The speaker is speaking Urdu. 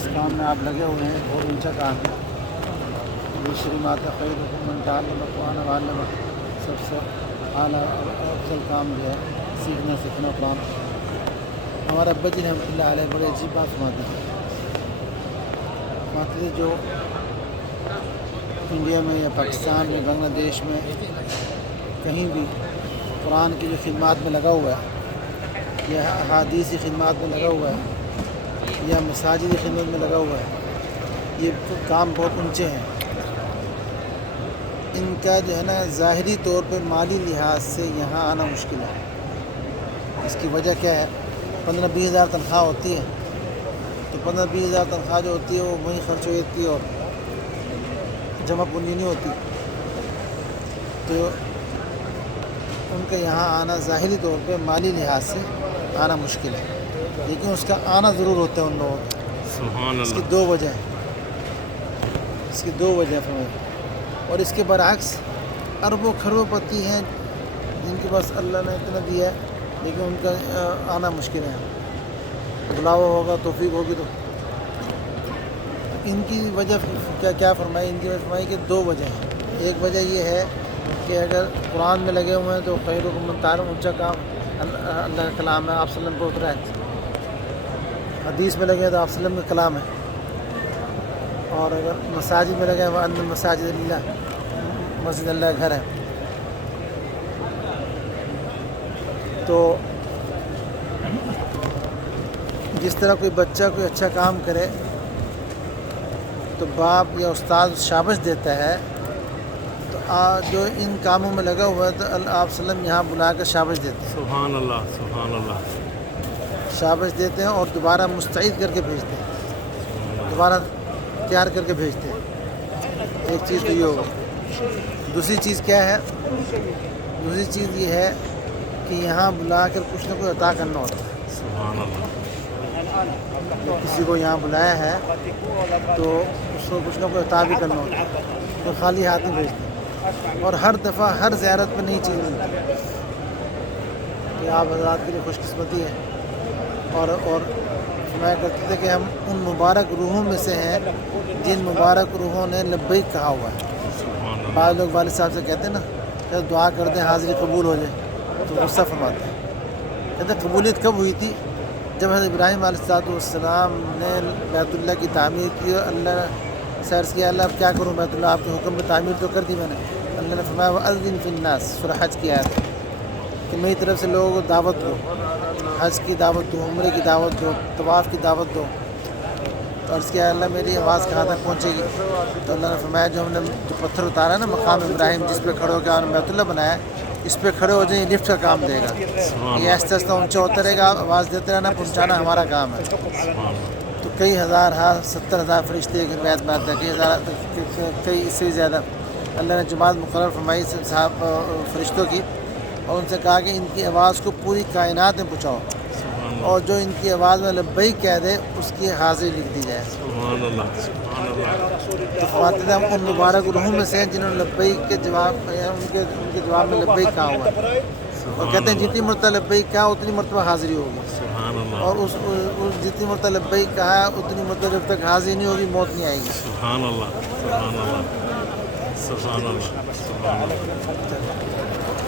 جس کام میں آپ لگے ہوئے ہیں بہت اونچا کام ہے. یہ شریمات خیرکم من تعلم القرآن وعلمہ. سب سے اعلیٰ اور افضل کام جو ہے سیکھنا قرآن. ہمارے ابا جی رحمۃ اللہ علیہ بڑے عجیب بات فرماتے تھے جو انڈیا میں یا پاکستان میں بنگلہ دیش میں کہیں بھی قرآن کی جو خدمات میں لگا ہوا ہے یا احادیثی خدمات میں لگا ہوا ہے یا مساجد کی خدمت میں لگا ہوا ہے، یہ کام بہت اونچے ہیں. ان کا جو ہے نا ظاہری طور پہ مالی لحاظ سے یہاں آنا مشکل ہے. اس کی وجہ کیا ہے؟ 15-20 ہزار تنخواہ ہوتی ہے، تو 15-20 ہزار تنخواہ جو ہوتی ہے وہ وہیں خرچ ہو جاتی ہے اور جمع پونجی نہیں ہوتی. تو ان کا یہاں آنا ظاہری طور پہ مالی لحاظ سے آنا مشکل ہے، لیکن اس کا آنا ضرور ہوتا ہے ان لوگوں کا. سبحان اس کی اللہ. دو وجہ فرمائی. اور اس کے برعکس اربوں خربوں پتی ہیں جن کے پاس اللہ نے اتنا دیا ہے لیکن ان کا آنا مشکل ہے. بلاوا ہوگا، توفیق ہوگی تو. ان کی وجہ کیا فرمائی؟ ان کی وجہ فرمائی کہ 2 وجہ ہیں. ایک وجہ یہ ہے کہ اگر قرآن میں لگے ہوئے ہیں تو خیرکم من تعلم، اونچا کام اللہ کا کلام ہے، آپ صلی اللہ علیہ وسلم کو اترا ہے. حدیث میں لگے ہیں تو آپ صلی اللہ علیہ وسلم کا کلام ہے. اور اگر مساجد میں لگے ہیں وَأَنَّ الْمَسَاجِدَ لِلَّهِ، مسجد اللہ کا گھر ہے. تو جس طرح کوئی بچہ کوئی اچھا کام کرے تو باپ یا استاد شابش دیتا ہے، تو جو ان کاموں میں لگا ہوا ہے تو آپ صلی اللہ علیہ وسلم یہاں بلا کر شابش دیتے ہیں. سبحان اللہ. سبحان اللہ. شابش دیتے ہیں اور دوبارہ مستعد کر کے بھیجتے ہیں، دوبارہ تیار کر کے بھیجتے ہیں. ایک چیز تو یہ ہوگا. دوسری چیز کیا ہے؟ دوسری چیز یہ ہے کہ یہاں بلا کر کچھ نہ کچھ عطا کرنا ہوتا ہے. سبحان اللہ. جب کسی کو یہاں بلایا ہے تو اس کو کچھ نہ کچھ عطا بھی کرنا ہوتا ہے، تو خالی ہاتھ نہیں بھیجتے. اور ہر دفعہ ہر زیارت میں نئی چیز ملتی ہے. یہ آپ حضرات کے لیے خوش قسمتی ہے. اور فرمایا کرتے تھے کہ ہم ان مبارک روحوں میں سے ہیں جن مبارک روحوں نے لبیک کہا ہوا ہے. سبحان اللہ. بعض لوگ والد صاحب سے کہتے ہیں نا کہ دعا کرتے ہیں حاضری قبول ہو جائے، تو غصہ فرماتے ہیں. کہتے ہیں قبولیت کب ہوئی تھی؟ جب حضرت ابراہیم علیہ السلام نے بیت اللہ کی تعمیر کی اور اللہ سرچ کیا اللہ اب کیا کروں، بیت اللہ آپ کے حکم میں تعمیر تو کر دی میں نے. اللہ نے فرمایا وَأَذِّن فِي النَّاسِ، سورہ حج کی آیت ہے کہ میری طرف سے لوگوں کو دعوت دو، حج کی دعوت دو، عمرے کی دعوت دو، طواف کی دعوت دو. تو عرض کیا اللہ میری آواز کہاں تک پہنچے گی؟ تو اللہ نے فرمایا جو ہم نے جو پتھر اتارا نا مقام ابراہیم جس پہ کھڑے ہو کے بیت اللہ بنایا ہے، اس پہ کھڑے ہو جائیں، یہ لفٹ کا کام دے گا. یہ آہستہ آہستہ اونچا ہوتا رہے گا، آواز دیتے رہنا، پہنچانا ہمارا کام ہے. تو کئی ہزار 70,000 فرشتے کی روایت میں آتا ہے، کئی اس سے بھی زیادہ اللہ نے جماعت مقرر فرمائی صاحب فرشتوں کی، اور ان سے کہا کہ ان کی آواز کو پوری کائنات میں پہنچاؤ، اور جو ان کی آواز میں لبیک کہہ دے اس کی حاضری لکھ دی جائے. سبحان اللہ. سبحان اللہ. تو فرماتے تھے ہم ان مبارک روحوں میں سے ہیں جنہوں نے لبیک کے جواب ان کے جواب میں لبیک کہا ہوا ہے. اور کہتے ہیں جتنی مرتبہ لبیک کہا اتنی مرتبہ حاضری ہوگی. سبحان اللہ. اور اس جتنی مرتبہ لبیک کہا ہے اتنی مرتبہ جب تک حاضری نہیں ہوگی موت نہیں آئے گی. سبحان اللہ. سبحان اللہ. سبحان اللہ. سبحان اللہ.